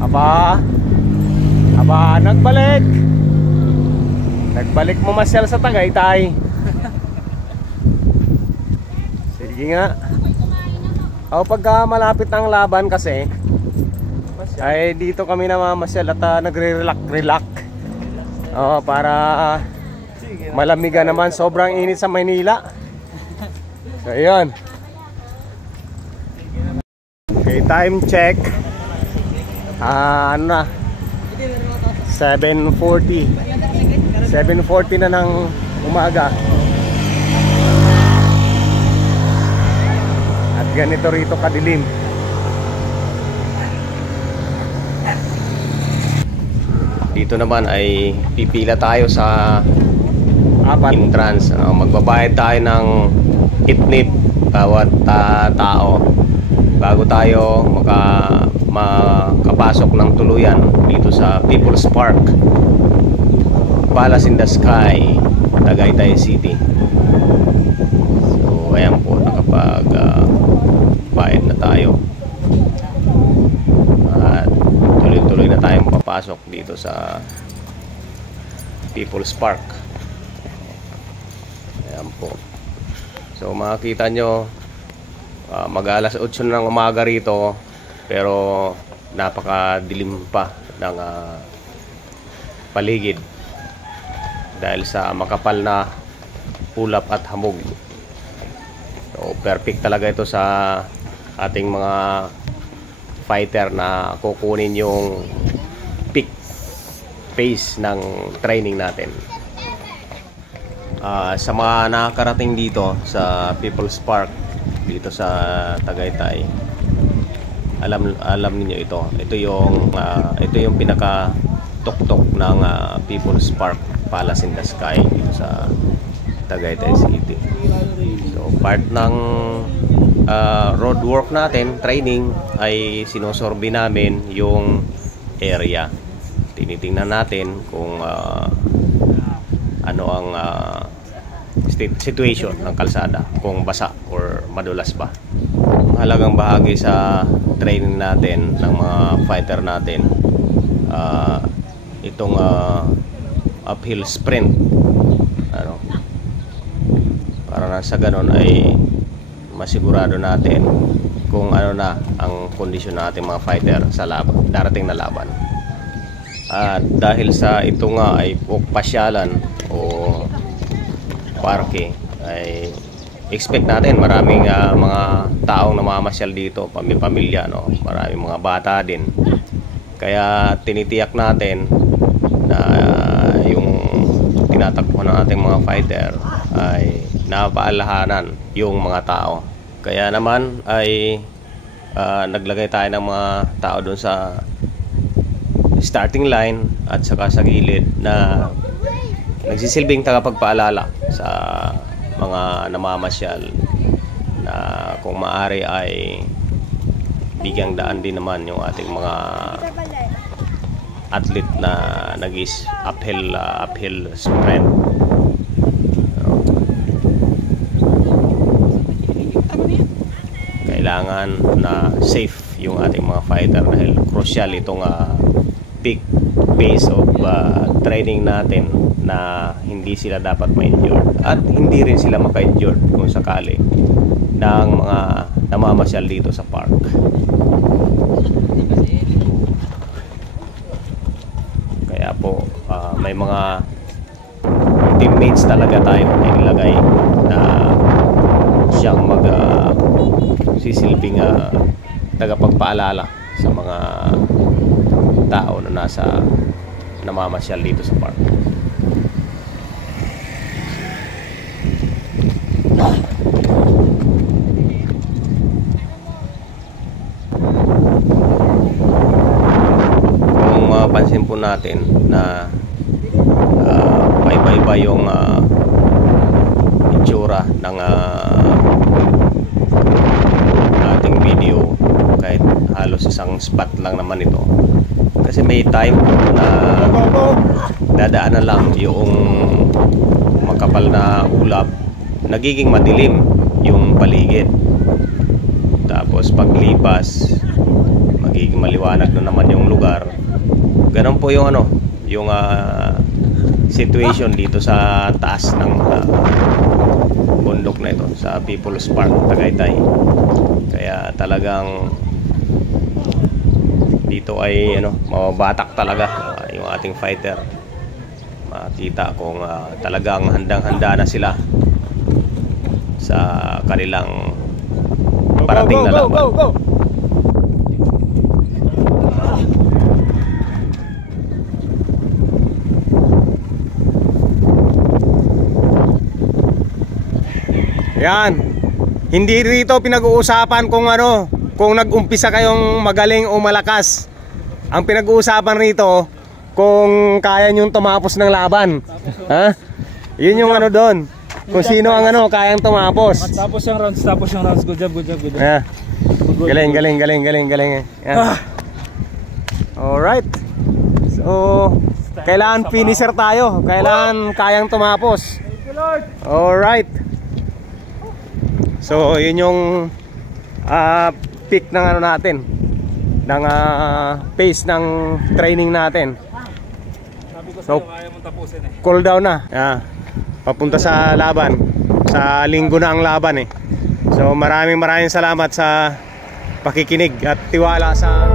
Aba, nagbalik. Nagbalik mo masyal sa Tagaytay. Sige nga. O pagka malapit ang laban kasi ay dito kami namamasyal at nagre-relax. Para malamigan naman, sobrang init sa Maynila. So yun. Okay, time check. Ano na? 7:40 na ng umaga. At ganito rito kadilim. Dito naman ay pipila tayo sa entrance. Magbabayad tayo ng itnip bawat tao bago tayo makapasok ng tuluyan dito sa People's Park, Palace in the Sky, Tagaytay City. So ayan po, nakapag-bayad na tayo at tuloy-tuloy na tayong papasok dito sa People's Park. Ayan po. So makikita nyo, mag-alas 8 ng umaga rito, pero napakadilim pa ng paligid dahil sa makapal na ulap at hamog. So perfect talaga ito sa ating mga fighter na kukunin yung peak pace ng training natin. Sa mga nakakarating dito sa People's Park dito sa Tagaytay, alam niyo ito yung pinaka tuktok ng People's Park, Palace in the Sky dito sa Tagaytay City. So part ng road work natin, training, ay sinusurvey namin yung area. Tinitingnan natin kung ano ang situation ng kalsada, kung basa or madulas ba. Mahalagang bahagi sa training natin ng mga fighter natin itong uphill sprint, para na sa ganon ay masigurado natin kung ano na ang kondisyon natin mga fighter sa darating na laban. At dahil sa ito nga ay pasyalan o parke, ay expect natin maraming mga taong namamasyal dito, pamilya, maraming mga bata din. Kaya tinitiyak natin na yung tinatakbo ng ating mga fighter ay napaalahanan yung mga tao. Kaya naman ay naglagay tayo ng mga tao doon sa starting line at saka sa gilid na nagsisilbing tagapagpaalala sa mga namamasyal na kung maaari ay bigyang daan din naman yung ating mga athlete na uphill sprint. Kailangan na safe yung ating mga fighter dahil crucial itong peak pace of training natin na hindi sila dapat ma-injured at hindi rin sila maka-injured kung sakali ng mga namamasyal dito sa park. Kaya po may mga teammates talaga tayo na ilagay na siyang sisilbing tagapagpaalala sa mga tao na namamasyal dito sa park. Kung mapansin po natin na iba-iba yung itsura ng ating video, kahit halos isang spot lang naman ito, kasi may time na dadaanan lang yung makapal na ulap, nagiging madilim yung paligid, tapos paglipas magiging maliwanag maliwanag na naman yung lugar. Ganun po yung ano, yung situation dito sa taas ng bundok na ito sa People's Park, Tagaytay. Kaya talagang dito ay ano, mababatak talaga yung ating fighter. Makita kung talagang handang-handa na sila sa kanilang parating na laban. Go! Yan. Hindi rito pinag-uusapan kung ano, kung nag-umpisa kayong magaling o malakas. Ang pinag-uusapan rito kung kaya nyong tumapos ng laban. Ha? Yun yung ano doon. Kung sino ang ano kayang tumapos. Tapos yung rounds. Good job. Yeah. Galing. Yan. Alright. So, kailangan finisher tayo. Kailangan kayang tumapos. Alright. So, yun yung peak ng ano natin, ng pace ng training natin. So, cool down na. Yeah. Papunta sa laban. Sa linggo na ang laban eh. So, maraming salamat sa pakikinig at tiwala sa